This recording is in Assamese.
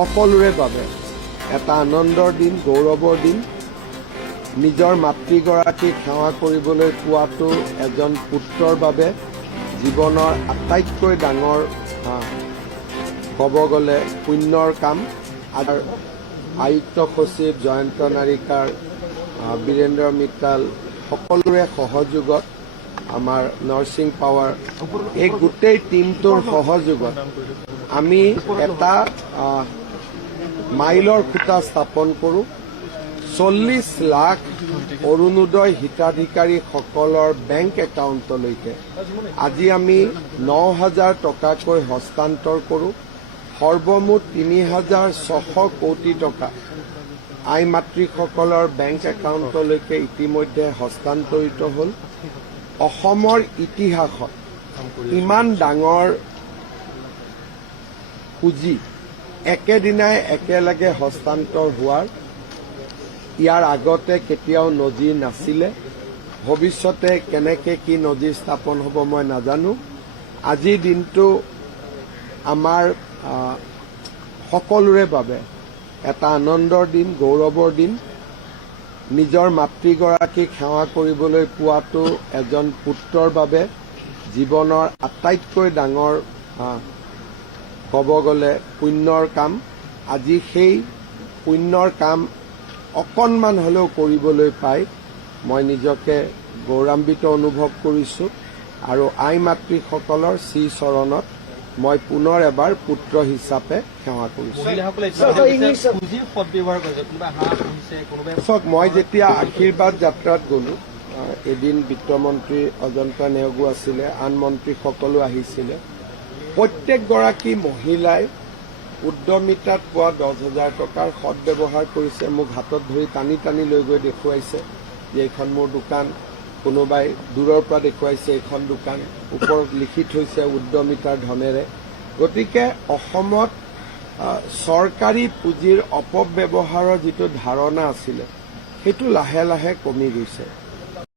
সকলোৰে বাবে এটা আনন্দৰ দিন, গৌৰৱৰ দিন। নিজৰ মাতৃগৰাকীক সেৱা কৰিবলৈ পোৱাটো এজন পুত্ৰৰ বাবে জীৱনৰ আটাইতকৈ ডাঙৰ ক'ব গ'লে পুণ্যৰ কাম। আৰু আয়ুক্ত সচিব জয়ন্ত নাৰিকাৰ, বীৰেন্দ্ৰ মিত্তাল সকলোৰে সহযোগত, আমাৰ নৰসিং পাৱাৰ এই গোটেই টিমটোৰ সহযোগত আমি এটা মাইলৰ খুঁটা স্থাপন কৰোঁ। 40 লাখ অৰুণোদয় হিতাধিকাৰীসকলৰ বেংক একাউণ্টলৈকে আজি আমি 9,000 টকাকৈ হস্তান্তৰ কৰোঁ। সৰ্বমুঠ 3,600 কোটি টকা আই মাতৃসকলৰ বেংক একাউণ্টলৈকে ইতিমধ্যে হস্তান্তৰিত হ'ল। অসমৰ ইতিহাসত ইমান ডাঙৰ পুঁজি একেদিনাই একেলগে হস্তান্তৰ হোৱাৰ ইয়াৰ আগতে কেতিয়াও নজিৰ নাছিলে। ভৱিষ্যতে কেনেকে কি নজিৰ স্থাপন হ'ব মই নাজানো। আজিৰ দিনটো আমাৰ সকলোৰে বাবে এটা আনন্দৰ দিন, গৌৰৱৰ দিন। নিজৰ মাতৃগৰাকীক সেৱা কৰিবলৈ পোৱাটো এজন পুত্ৰৰ বাবে জীৱনৰ আটাইতকৈ ডাঙৰ ক'ব গ'লে পুণ্যৰ কাম। আজি সেই পুণ্যৰ কাম অকণমান হ'লেও কৰিবলৈ পাই মই নিজকে গৌৰৱান্বিত অনুভৱ কৰিছোঁ। আৰু আই মাতৃসকলৰ শ্ৰীচৰণত মই পুনৰ এবাৰ পুত্ৰ হিচাপে সেৱা কৰিছোঁ। মই যেতিয়া আশীৰ্বাদ যাত্ৰাত গ'লোঁ, এদিন বিত্তমন্ত্ৰী অজন্তা নেওগো আছিলে, আন মন্ত্ৰীসকলো আহিছিলে। প্ৰত্যেকগৰাকী মহিলাই উদ্যমিতাত পোৱা 10,000 টকাৰ সদব্যৱহাৰ কৰিছে। মোক হাতত ধৰি টানি টানি লৈ গৈ দেখুৱাইছে যে এইখন মোৰ দোকান। কোনোবাই দূৰৰ পৰা দেখুৱাইছে এইখন দোকান। ওপৰত লিখি থৈছে উদ্যমিতাৰ ধনেৰে। গতিকে অসমত চৰকাৰী পুঁজিৰ অপব্যৱহাৰৰ যিটো ধাৰণা আছিলে সেইটো লাহে লাহে কমি গৈছে।